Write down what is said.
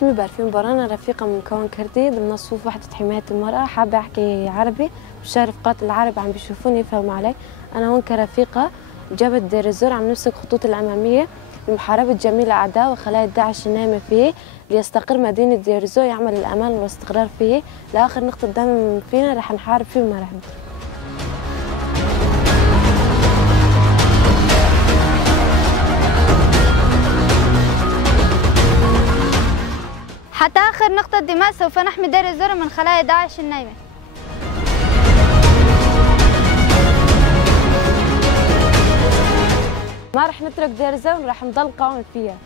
اسمي برفين برانا، رفيقة من مكون كردي ضمن صفوف وحدة حماية المرأة. حابة أحكي عربي مش رفقات العرب عم بيشوفوني يفهموا علي. أنا هون كرفيقة جبهة دير الزور، عم نمسك خطوط الأمامية لمحاربة جميع الأعداء وخلايا داعش النايمة فيه، ليستقر مدينة دير الزور، يعمل الأمان والاستقرار فيه لآخر نقطة دم فينا. رح نحارب فيه وما رح حتى آخر نقطة دماء سوف نحمي دير الزور من خلايا داعش النايمة. ما رح نترك دير الزور، رح نضل قائم فيها.